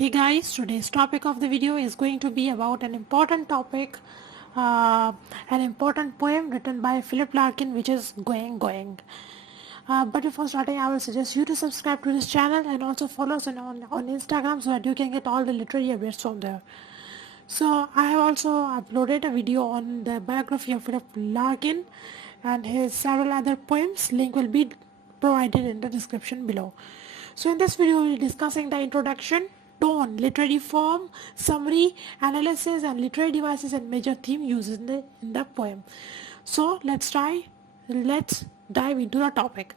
Hey guys, today's topic of the video is going to be about an important topic, uh, an important poem written by Philip Larkin, which is Going. But before starting, I will suggest you to subscribe to this channel and also follow us on Instagram so that you can get all the literary updates from there. So I have also uploaded a video on the biography of Philip Larkin and his several other poems. Link will be provided in the description below. So in this video we will be discussing the introduction, tone, literary form, summary, analysis and literary devices and major theme used in the poem. So let's dive into the topic.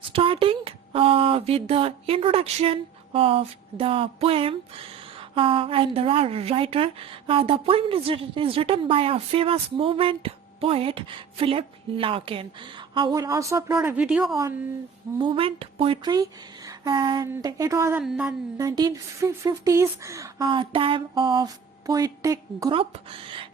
Starting with the introduction of the poem, and the writer. The poem is written by a famous movement poet, Philip Larkin. I will also upload a video on movement poetry, and it was a 1950s time of poetic group,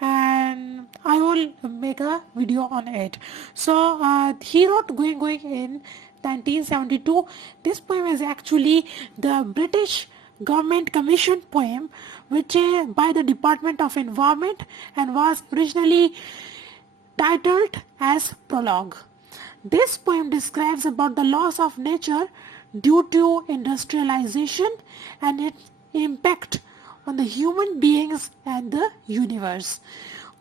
and I will make a video on it. So he wrote Going in 1972. This poem is actually the British government commissioned poem which is by the Department of Environment and was originally titled as Prologue. This poem describes about the loss of nature due to industrialization and its impact on the human beings and the universe.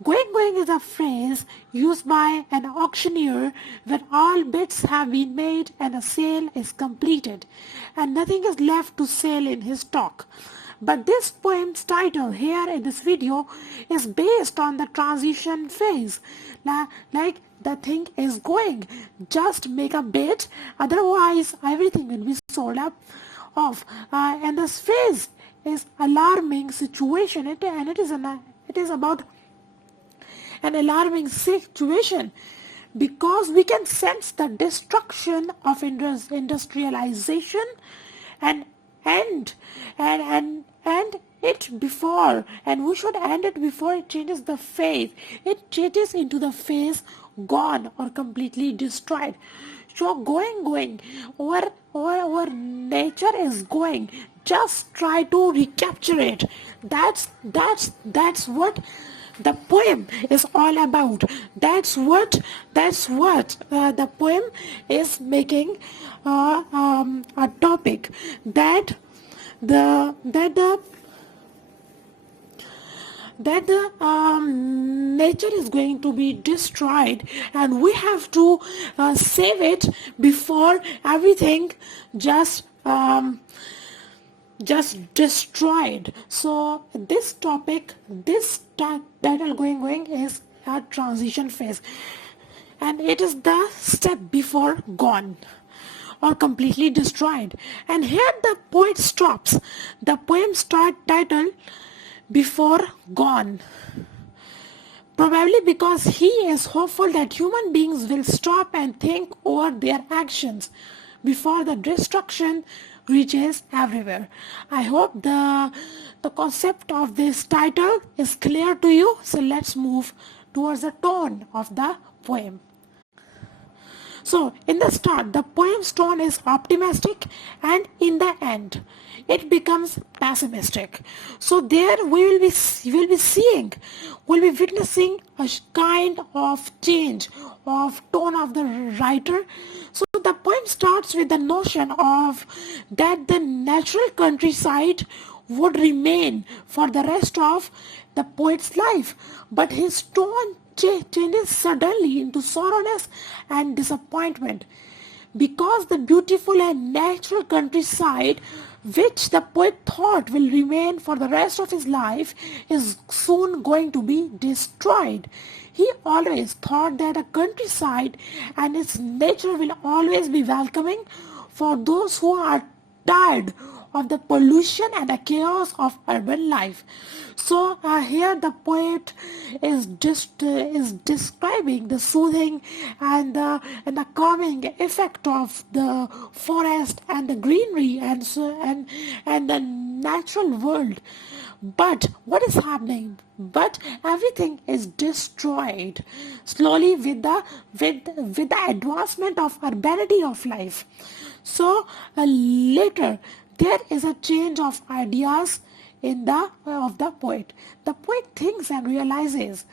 Going is a phrase used by an auctioneer when all bids have been made and a sale is completed and nothing is left to sell in his stock. But this poem's title here in this video is based on the transition phase. Like the thing is going, just make a bid, otherwise everything will be sold up off. And this phase is alarming situation, and it is about an alarming situation because we can sense the destruction of industrialization and it before, and we should end it before it changes the phase. It changes into the phase gone or completely destroyed. So going, our nature is going. Just try to recapture it. That's what the poem is all about. That's what the poem is making a topic that the nature is going to be destroyed and we have to save it before everything just destroyed. So this topic, this title going is a transition phase, and it is the step before gone or completely destroyed. And here the poet stops. The poem start title before gone, probably because he is hopeful that human beings will stop and think over their actions before the destruction reaches everywhere. I hope the concept of this title is clear to you. So let's move towards the tone of the poem. So in the start, the poem's tone is optimistic, and in the end it becomes pessimistic. So there we'll be witnessing a kind of change of tone of the writer. So the poem starts with the notion of that the natural countryside would remain for the rest of the poet's life, but his tone changes suddenly into sorrowness and disappointment because the beautiful and natural countryside which the poet thought will remain for the rest of his life is soon going to be destroyed. He always thought that a countryside and its nature will always be welcoming for those who are tired of the pollution and the chaos of urban life. So here the poet is describing the soothing and the calming effect of the forest and the greenery and the natural world. But what is happening? But everything is destroyed slowly with the advancement of urbanity of life. So later there is a change of ideas in the of the poet. The poet thinks and realizes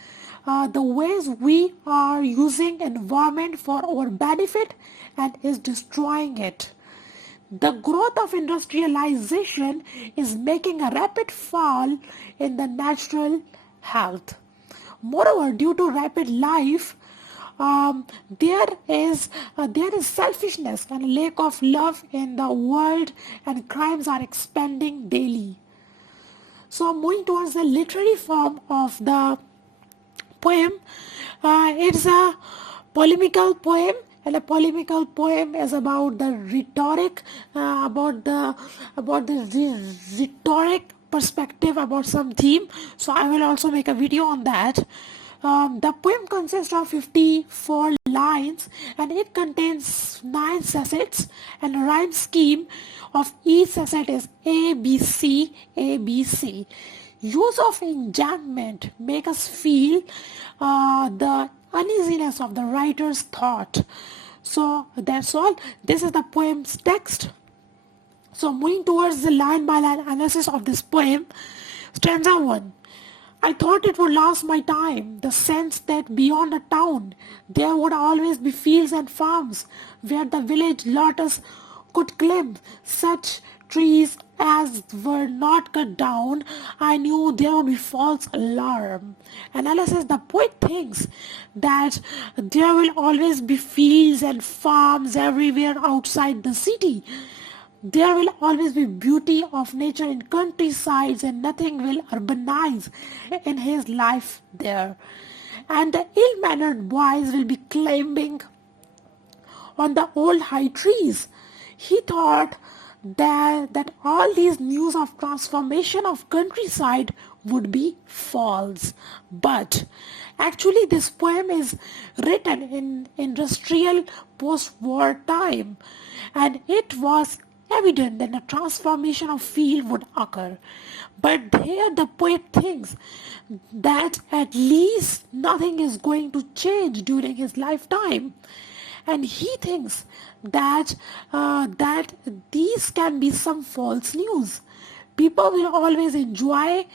the ways we are using environment for our benefit and is destroying it. The growth of industrialization is making a rapid fall in the natural health. Moreover, due to rapid life, there is selfishness and lack of love in the world, and crimes are expanding daily. So moving towards the literary form of the poem, it's a polemical poem, and a polemical poem is about the rhetoric, about the rhetoric perspective about some theme. So I will also make a video on that. The poem consists of 54 lines, and it contains 9 facets, and a rhyme scheme of each facet is A, B, C, A, B, C. Use of enjambment make us feel the uneasiness of the writer's thought. So that's all. This is the poem's text. So moving towards the line by line analysis of this poem. Stanza 1. I thought it would last my time, the sense that beyond a town there would always be fields and farms where the village lotus could climb such trees as were not cut down. I knew there would be false alarm. Analysis. The poet thinks that there will always be fields and farms everywhere outside the city. There will always be beauty of nature in countrysides, and nothing will urbanize in his life there. And the ill-mannered boys will be climbing on the old high trees. He thought that all these news of transformation of countryside would be false. But actually this poem is written in industrial post-war time, and it was evident that a transformation of field would occur. But here the poet thinks that at least nothing is going to change during his lifetime, and he thinks that these can be some false news. People will always enjoy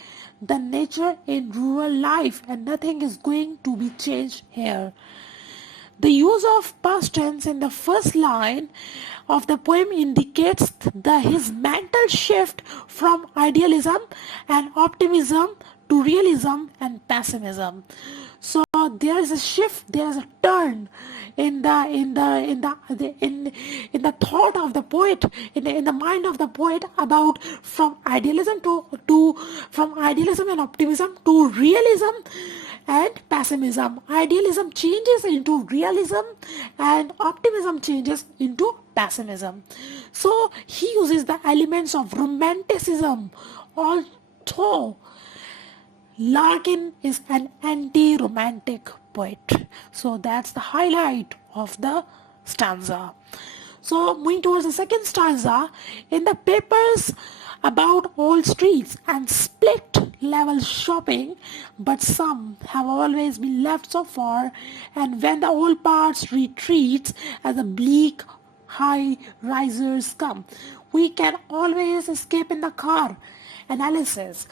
the nature in rural life, and nothing is going to be changed here. The use of past tense in the first line of the poem indicates his mental shift from idealism and optimism to realism and pessimism. So there is a shift, there is a turn in the thought of the poet, in the mind of the poet, about from idealism and optimism to realism and pessimism. Idealism changes into realism and optimism changes into pessimism. So he uses the elements of romanticism, although Larkin is an anti-romantic poet. So that's the highlight of the stanza. So moving towards the second stanza. In the papers about old streets and split level shopping, but some have always been left so far, and when the old parts retreats as the bleak high risers come, we can always escape in the car. Analysis.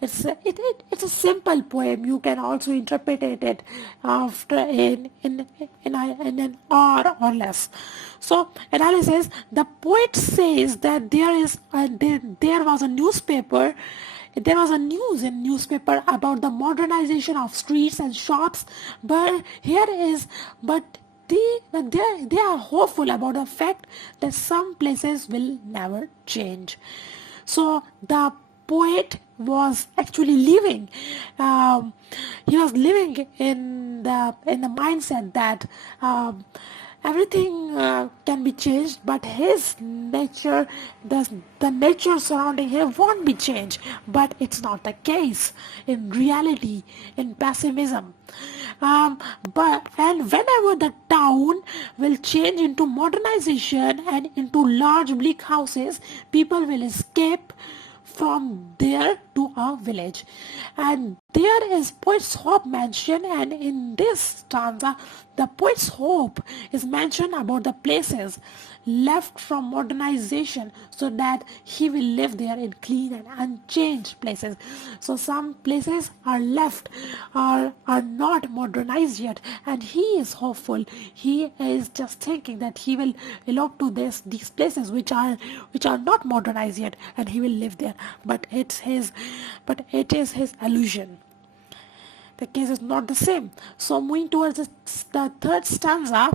It's a simple poem. You can also interpret it after in an hour or less. So analysis. The poet says that there was a newspaper. There was a news in newspaper about the modernization of streets and shops, but they are hopeful about the fact that some places will never change. So the poet was actually living. He was living in the mindset that everything can be changed, but his nature, the nature surrounding him won't be changed. But it's not the case in reality, in pessimism. But whenever the town will change into modernization and into large bleak houses, people will escape from there to a village. And there is poet's hope mentioned, and in this stanza the poet's hope is mentioned about the places left from modernization so that he will live there in clean and unchanged places. So some places are left, are not modernized yet, and he is hopeful. He is just thinking that he will elope to these places which are not modernized yet, and he will live there. But it is his illusion. The case is not the same. So moving towards the third stanza,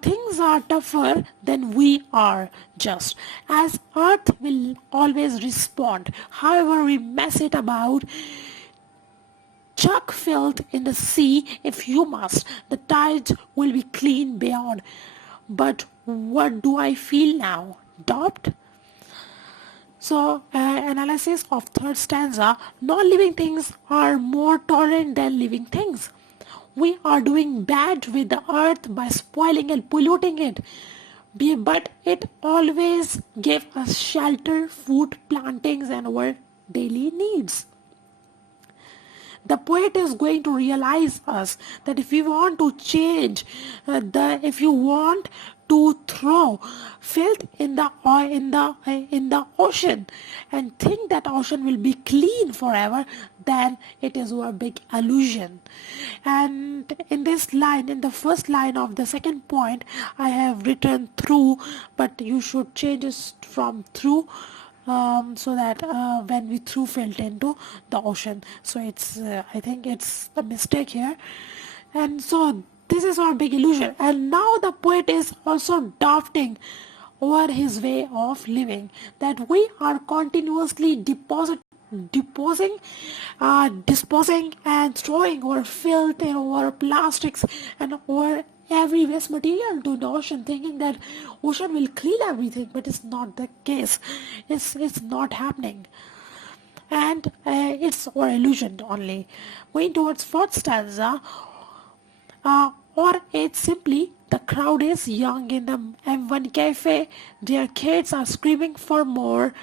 things are tougher than we are just, as earth will always respond. However we mess it about, chuck filth in the sea if you must, the tides will be clean beyond. But what do I feel now? Doubt? So, analysis of third stanza, non-living things are more tolerant than living things. We are doing bad with the earth by spoiling and polluting it. But it always gives us shelter, food, plantings, and our daily needs. The poet is going to realize us that if we want to change, if you want to throw filth in the ocean and think that ocean will be clean forever, then it is a big illusion. And in this line, in the first line of the second point, I have written through, but you should change it from through, so that when we threw filth into the ocean. So it's I think it's a mistake here. And so this is our big illusion. And now the poet is also doubting over his way of living, that we are continuously disposing and throwing our filth and our plastics and our every waste material to the ocean, thinking that ocean will clean everything, but it's not the case. It's not happening, and it's our illusion only. Going towards fourth stanza, or it's simply the crowd is young in the M1 cafe. Their kids are screaming for more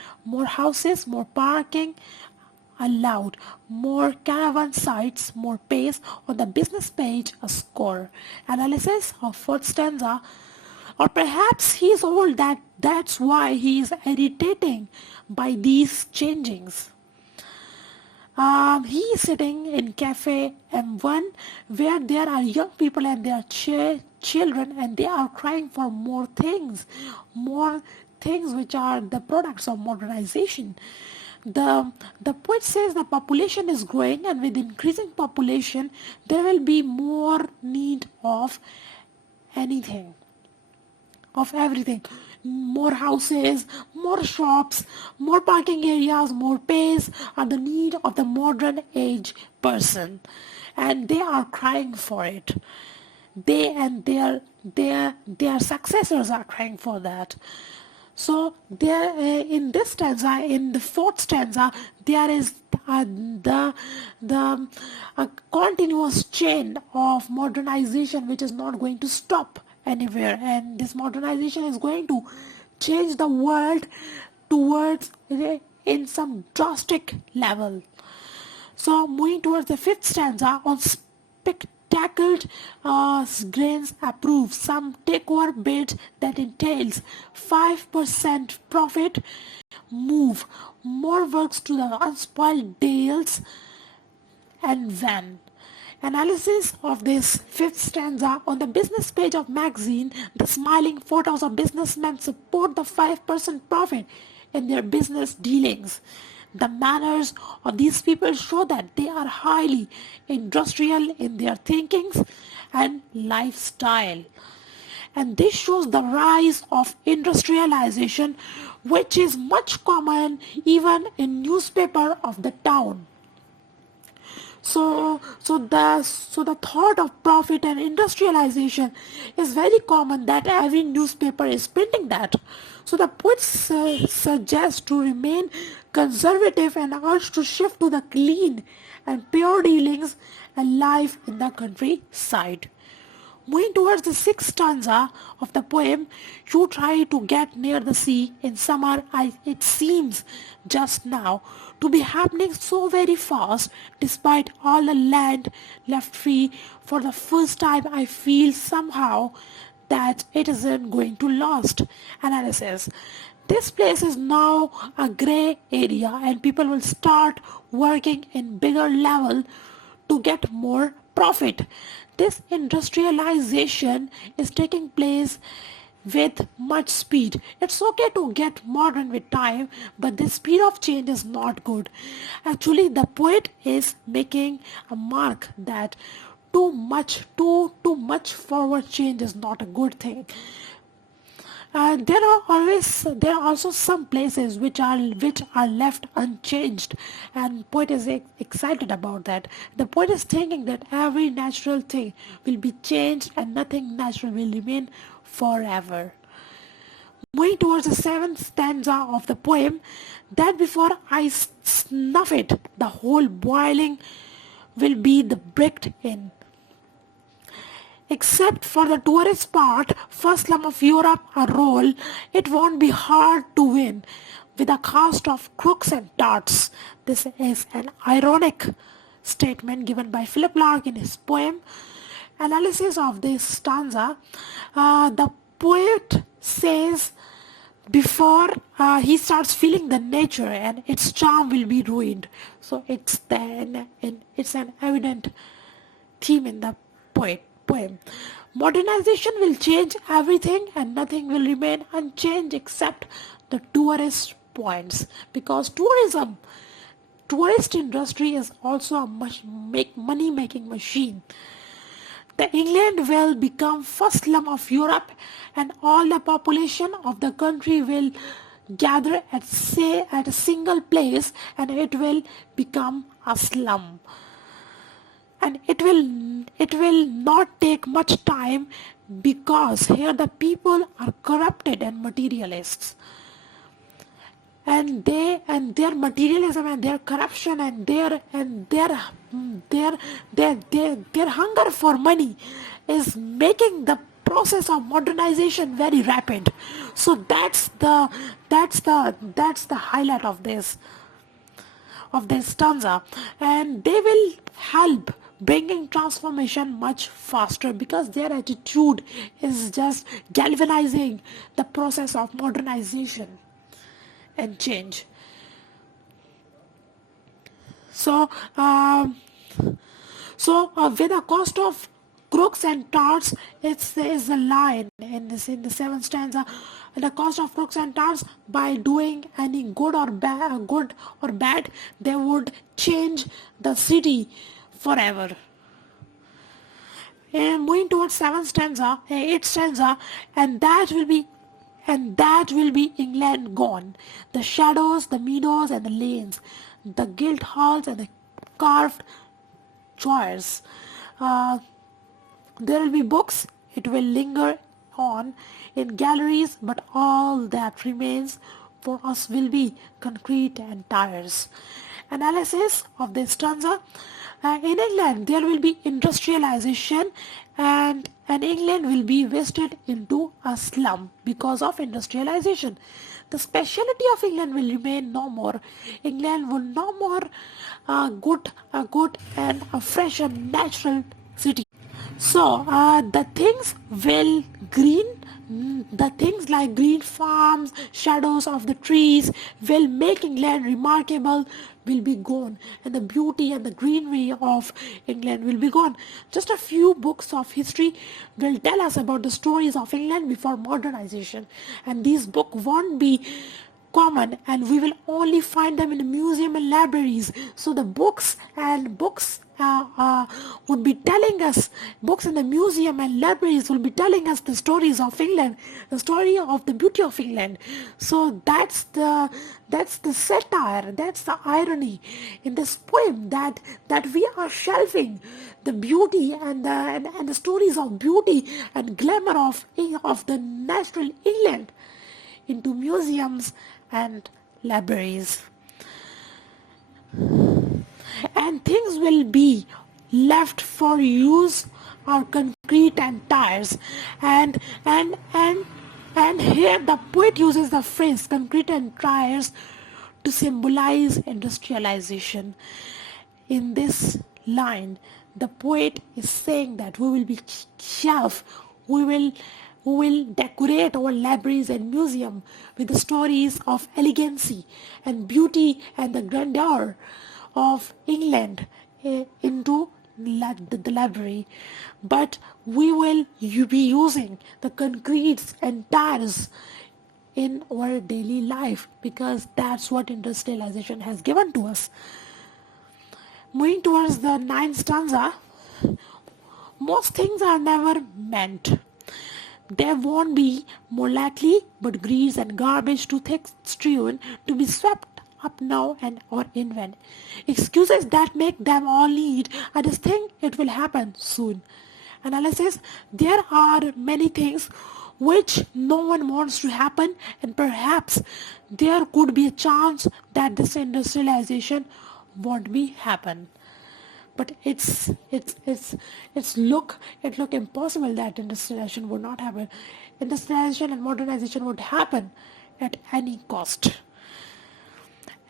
houses, more parking allowed, more caravan sites, more pace on the business page, a score. Analysis of fourth stanza, or perhaps he is old, that's why he is irritating by these changings. He is sitting in cafe M1 where there are young people and their children, and they are crying for more things which are the products of modernization. The poet says the population is growing, and with increasing population there will be more need of everything, more houses, more shops, more parking areas, more pace are the need of the modern age person, and they are crying for it. They and their successors are crying for that. So there, in this stanza, in the fourth stanza, there is the continuous chain of modernization which is not going to stop anywhere, and this modernization is going to change the world towards in some drastic level. So moving towards the fifth stanza, on spectacled grains approve some takeover bid that entails 5% profit, move more works to the unspoiled deals, and when. Analysis of this fifth stanza, on the business page of magazine, the smiling photos of businessmen support the 5% profit in their business dealings. The manners of these people show that they are highly industrial in their thinkings and lifestyle. And this shows the rise of industrialization, which is much common even in newspaper of the town. So the thought of profit and industrialization is very common, that every newspaper is printing that. So the poets suggest to remain conservative and urge to shift to the clean and pure dealings and life in the countryside. Moving towards the sixth stanza of the poem, you try to get near the sea in summer. It seems just now to be happening so very fast, despite all the land left free. For the first time I feel somehow that it isn't going to last. Analysis. This place is now a gray area and people will start working in bigger level to get more profit. This industrialization is taking place with much speed. It's okay to get modern with time, but the speed of change is not good. Actually, the poet is making a mark that too much forward change is not a good thing. There are also some places which are left unchanged, and poet is excited about that. The poet is thinking that every natural thing will be changed and nothing natural will remain forever. Moving towards the seventh stanza of the poem, that before I snuff it, the whole boiling will be the bricked in. Except for the tourist part, first slum of Europe a role, it won't be hard to win with a cast of crooks and tarts. This is an ironic statement given by Philip Larkin in his poem. Analysis of this stanza, the poet says before he starts feeling the nature and its charm will be ruined. So it's an evident theme in the poem. Modernization will change everything and nothing will remain unchanged except the tourist points, because tourist industry is also a money making machine. The England will become first slum of Europe and all the population of the country will gather at a single place and it will become a slum. And it will not take much time, because here the people are corrupted and materialists, and their materialism and their corruption and their hunger for money is making the process of modernization very rapid. So that's the highlight of this stanza, and they will help bringing transformation much faster because their attitude is just galvanizing the process of modernization and change. So with a cost of crooks and tarts, it is a line in the seventh stanza. The cost of crooks and tarts, by doing any good or bad, they would change the city forever. And moving towards eighth stanza, and that will be England gone. The shadows, the meadows and the lanes, the gilt halls and the carved choirs. There will be books, it will linger on in galleries, but all that remains for us will be concrete and tires. Analysis of this stanza. In England there will be industrialization and England will be wasted into a slum because of industrialization. The speciality of England will remain no more. England will no more good and a fresh and natural city. So the things like green farms, shadows of the trees will make England remarkable will be gone, and the beauty and the greenery of England will be gone. Just a few books of history will tell us about the stories of England before modernization, and these books won't be common and we will only find them in the museum and libraries. So the books would be telling us, books in the museum and libraries will be telling us the stories of England, the story of the beauty of England. So that's the satire, that's the irony in this poem, that we are shelving the beauty and the stories of beauty and glamour of the natural England into museums and libraries. And things will be left for use are concrete and tires, and here the poet uses the phrase concrete and tires to symbolize industrialization. In this line the poet is saying that we will be shelf, we who will decorate our libraries and museum with the stories of elegancy and beauty and the grandeur of England into the library. But we will be using the concretes and tires in our daily life, because that's what industrialization has given to us. Moving towards the ninth stanza, most things are never meant. There won't be more likely but grease and garbage too thick strewn to be swept up now and or in when. Excuses that make them all need, I just think it will happen soon. Analysis, there are many things which no one wants to happen, and perhaps there could be a chance that this industrialization won't be happen. But it look impossible that industrialization would not happen. Industrialization and modernization would happen at any cost.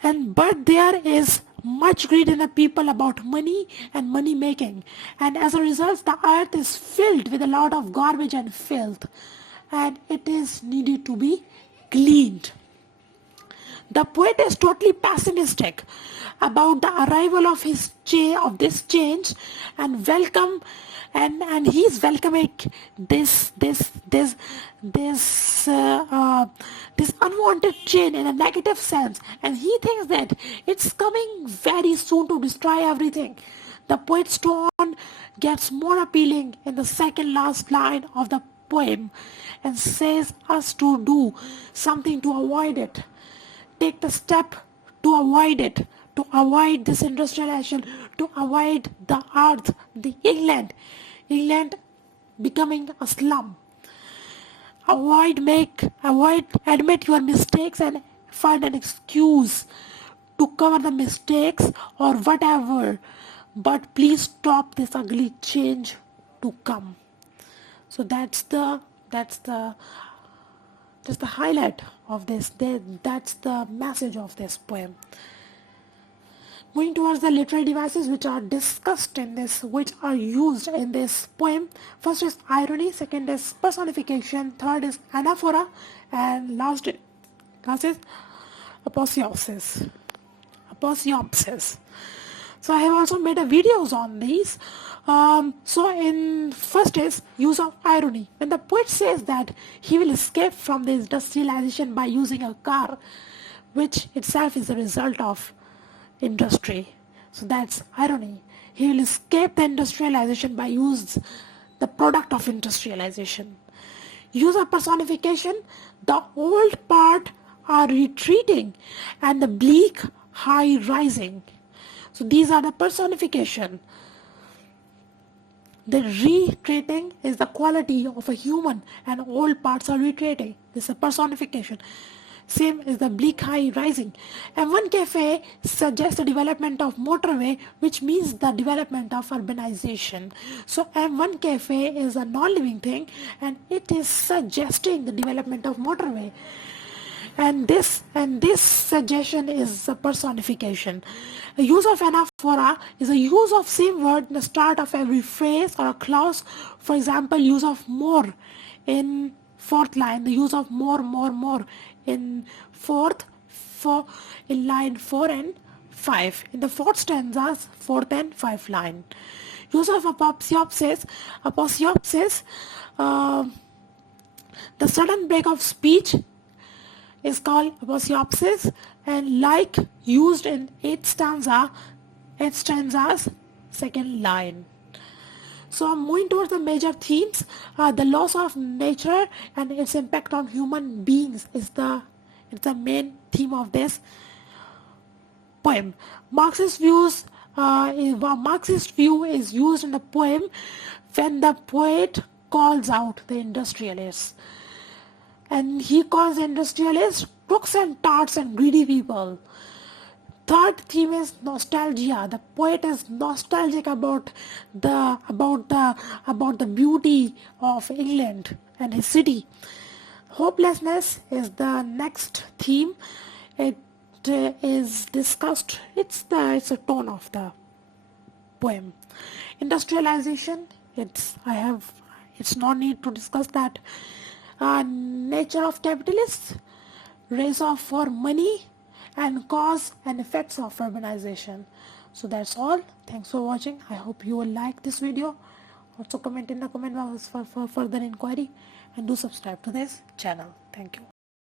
But there is much greed in the people about money and money making, and as a result the earth is filled with a lot of garbage and filth, and it is needed to be cleaned. The poet is totally pessimistic about the arrival of this change, and welcome and he's welcoming this unwanted change in a negative sense, and he thinks that it's coming very soon to destroy everything. The poet's tone gets more appealing in the second last line of the poem and says us to do something to avoid it. Take the step to avoid it, to avoid this industrialization, to avoid the earth, the England becoming a slum. Admit your mistakes and find an excuse to cover the mistakes or whatever, but please stop this ugly change to come. So that's the highlight of this. That's the message of this poem. Moving towards the literary devices which are discussed in this, which are used in this poem. First is irony, second is personification, third is anaphora, and last is aposiosis. So I have also made a videos on these. So in first is use of irony. When the poet says that he will escape from the industrialization by using a car, which itself is a result of industry. So that's irony. He will escape the industrialization by use the product of industrialization. Use of personification, the old part are retreating and the bleak high rising. So these are the personification. The retreating is the quality of a human and all parts are retreating. This is a personification. Same is the bleak high rising. M1 Cafe suggests the development of motorway, which means the development of urbanization. So M1 Cafe is a non-living thing and it is suggesting the development of motorway. And this suggestion is a personification. The use of anaphora is a use of same word in the start of every phrase or a clause. For example, use of more in fourth line, the use of more in in line 4 and 5. In the fourth stanzas, 4th and 5th line. Use of aposiosis, the sudden break of speech is called aposiosis, and like used in 8th stanzas, second line. So I'm moving towards the major themes. The loss of nature and its impact on human beings is the main theme of this poem. Marxist view is used in the poem when the poet calls out the industrialists. And he calls the industrialists crooks and tarts and greedy people. Third theme is nostalgia. The poet is nostalgic about the beauty of England and his city. Hopelessness is the next theme. It is discussed. It's a tone of the poem. Industrialization. It's no need to discuss that. Nature of capitalists, race off for money, and cause and effects of urbanization. So that's all. Thanks for watching. I hope you will like this video. Also comment in the comment box for further inquiry, and do subscribe to this channel. Thank you.